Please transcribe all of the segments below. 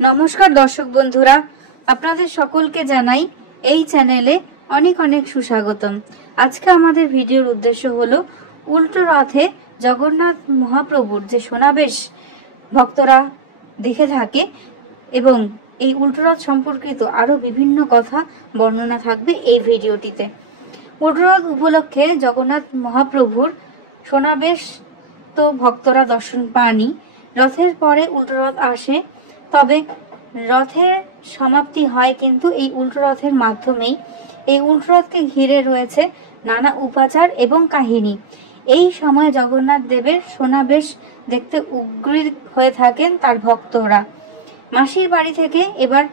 নমস্কার দর্শক বন্ধুরা, আপনাদের সকলকে জানাই এই চ্যানেলে অনেক অনেক সুস্বাগতম। আজকে আমাদের ভিডিওর উদ্দেশ্য হলো উল্টো রথে জগন্নাথ মহাপ্রভুর যে সমাবেশ ভক্তরা দেখে থাকে এবং এই উল্টো রথ সম্পর্কিত আরো বিভিন্ন কথা বর্ণনা থাকবে এই ভিডিওটিতে। উল্টো রথ উপলক্ষে জগন্নাথ মহাপ্রভুর সমাবেশ তো ভক্তরা দর্শন পানই, রথের পরে উল্টো রথ আসে। তবে রথের সমাপ্তি হয় কিন্তু এই উল্টো রথের মাধ্যমেই। এই উল্টো রথকে ঘিরে রয়েছে নানা উপাচার এবং কাহিনী। এই সময় জগন্নাথ দেবের সমাবেশ দেখতে উগ্রীব হয়ে থাকেন তার ভক্তরা। মাসির বাড়ি থেকে এবার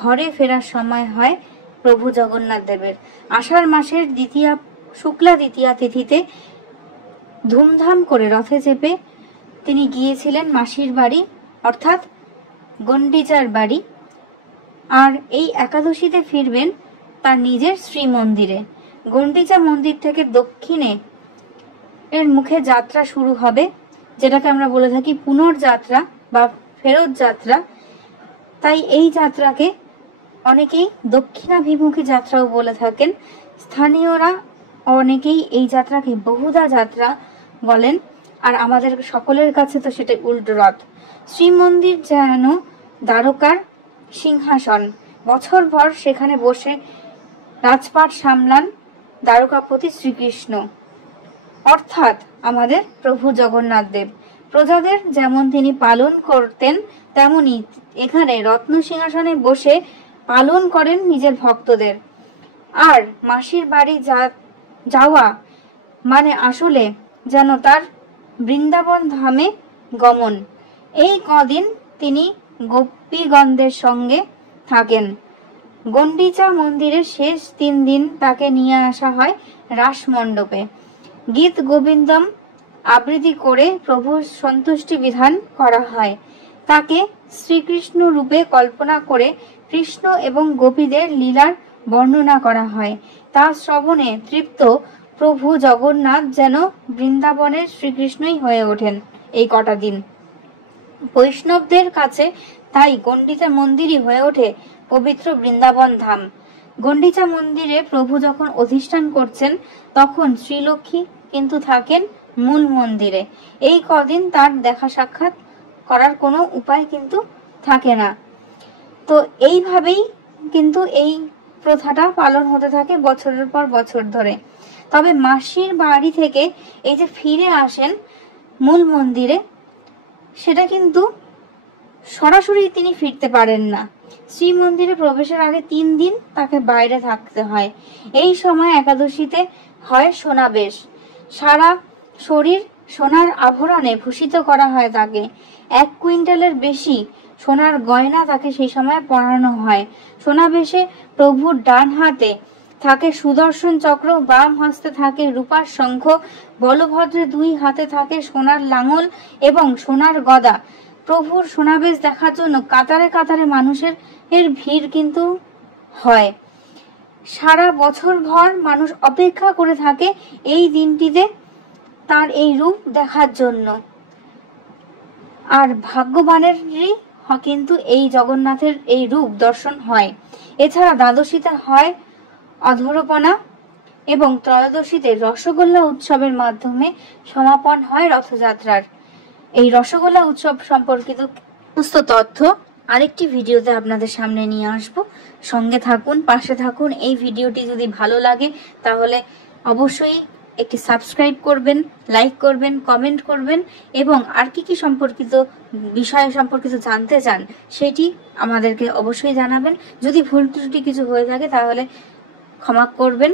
ঘরে ফেরার সময় হয় প্রভু জগন্নাথ দেবের। আষাঢ় মাসের শুক্লা দ্বিতীয়া তিথিতে ধুমধাম করে রথে চেপে তিনি গিয়েছিলেন মাসির বাড়ি, অর্থাৎ গন্ডিচার বাড়ি। আর এই একাদশীতে ফিরবেন তার নিজের শ্রীমন্দিরে। গন্ডিচা মন্দির থেকে দক্ষিণে এর মুখে যাত্রা শুরু হবে, যেটাকে আমরা বলে থাকি পুনর্যাত্রা বা ফেরত যাত্রা। তাই এই যাত্রাকে অনেকেই দক্ষিণাভিমুখী যাত্রাও বলে থাকেন। স্থানীয়রা অনেকেই এই যাত্রাকে বহুদা যাত্রা বলেন, আর আমাদের সকলের কাছে তো সেটা উল্টো রথ। শ্রীমন্দির যেন দ্বারকার সিংহাসন, বছরভর সেখানে বসে রাজপাট সামলান দ্বারকাপতি শ্রীকৃষ্ণ, অর্থাৎ আমাদের প্রভু জগন্নাথ দেব। প্রজাদের যেমন তিনি পালন করতেন, তেমনি এখানে রত্ন সিংহাসনে বসে পালন করেন নিজের ভক্তদের। আর মাসির বাড়ি যাওয়া মানে আসলে যেন তার বৃন্দাবন ধামে গমন। এই কদিন তিনি গোপীগণদের সঙ্গে থাকেন। গন্ডিচা মন্দিরের শেষ 3 দিন তাকে নিয়ে আসা হয় রাসমণ্ডপে। গীত গোবিন্দম আবৃত্তি করে প্রভুর সন্তুষ্টি বিধান করা হয়। তাকে শ্রীকৃষ্ণ রূপে কল্পনা করে কৃষ্ণ এবং গোপীদের লীলার বর্ণনা করা হয়। তা শ্রবণে তৃপ্ত প্রভু জগন্নাথ যেন বৃন্দাবনের শ্রীকৃষ্ণই হয়ে ওঠেন এই কটা দিন। বৈষ্ণবদের কাছে তাই গন্ডিচা মন্দিরই হয়ে ওঠে পবিত্র বৃন্দাবন ধাম। গন্ডিচা মন্দিরে প্রভু যখন অধিষ্ঠান করছেন তখন শ্রীলক্ষ্মী কিন্তু থাকেন মূল মন্দিরে। এই কদিন তার দেখা সাক্ষাৎ করার কোনো উপায় কিন্তু থাকে না। তো এইভাবেই কিন্তু এই প্রথাটা পালন হতে থাকে বছরের পর বছর ধরে। তবে মাসির বাড়ি থেকে এই যে ফিরে আসেন মূল মন্দিরে, সেটা কিন্তু সরাসরি তিনি ফিরতে পারেন না। শ্রীমন্দিরে প্রবেশের আগে 3 দিন তাকে বাইরে থাকতে হয়। এই সময় একাদশীতে হয় সমাবেশ। সারা শরীর সোনার আভরণে ভূষিত করা হয় তাকে। 1 কুইন্টালের বেশি সোনার গয়না তাকে সেই সময় পরানো হয়। সমাবেশে প্রভুর ডান হাতে থাকে সুদর্শন চক্র, বাম হস্তে থাকে রূপার শঙ্খ, বলভদ্রের 2 হাতে থাকে সোনার লাঙল এবং সোনার গদা। প্রভুর সমাবেশ দেখার জন্য কাতারে কাতারে মানুষের ভিড় কিন্তু হয়। সারা বছর ভর মানুষ অপেক্ষা করে থাকে এই দিনটিতে তার এই রূপ দেখার জন্য। আর ভাগ্যবানেরই কিন্তু এই জগন্নাথের এই রূপ দর্শন হয়। এছাড়া দ্বাদশীতে হয় অধরপনা এবং ত্রয়োদশীতে রসগোল্লা উৎসবের মাধ্যমে সমাপন হয় রথযাত্রার। এই রসগোল্লা উৎসব সম্পর্কিত সমস্ত তথ্য আরেকটি ভিডিওতে আপনাদের সামনে নিয়ে আসব। সঙ্গে থাকুন, পাশে থাকুন। এই ভিডিওটি যদি ভালো লাগে তাহলে অবশ্যই একটি সাবস্ক্রাইব করবেন, লাইক করবেন, কমেন্ট করবেন এবং আর কি সম্পর্কিত বিষয় সম্পর্কিত জানতে চান সেটি আমাদেরকে অবশ্যই জানাবেন। যদি ভুল ত্রুটি কিছু হয়ে থাকে তাহলে ক্ষমা করবেন।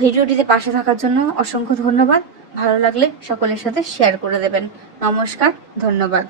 ভিডিওটিতে পাশে থাকার জন্য অসংখ্য ধন্যবাদ। ভালো লাগলে সকলের সাথে শেয়ার করে দেবেন। নমস্কার, ধন্যবাদ।